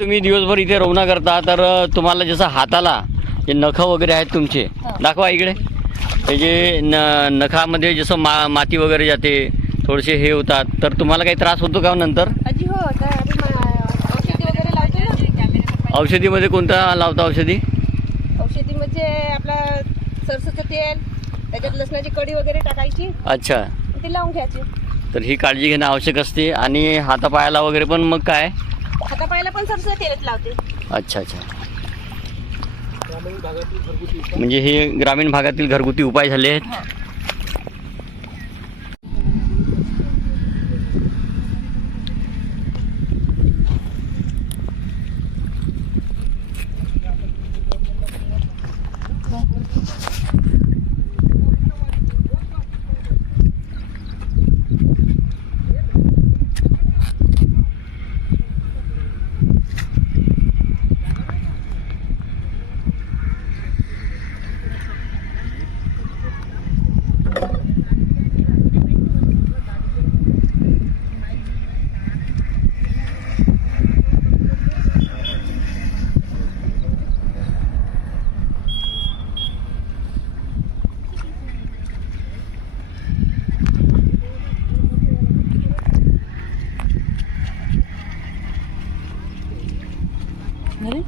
तुम्ही दिवसभर इथे रवना करता तर तुम्हाला जसं हाताला जे नखं वगैरे आहेत तुमचे दाखवा इकडे. हे जे नखामध्ये जसं माती वगैरे जाते थोडेसे हे होतात तर तुम्हाला काही त्रास होतो का नंतर? आजी हो औषधी वगैरे लावतो ना. औषधीमध्ये कोणता लावता औषधी? औषधी म्हणजे आपला सरसोचं तेल त्याच्यात लसणाची कढी वगैरे टाकायची. अच्छा. ती लावून घ्यायची. तर ही काळजी घेणं आवश्यक असते. आणि हातापायाला वगैरे पण मग काय? हातापायाला पण सरसोचं तेलच लावते. अच्छा अच्छा. म्हणजे हे ग्रामीण भागातील घरगुती उपाय झाले आहेत. अरे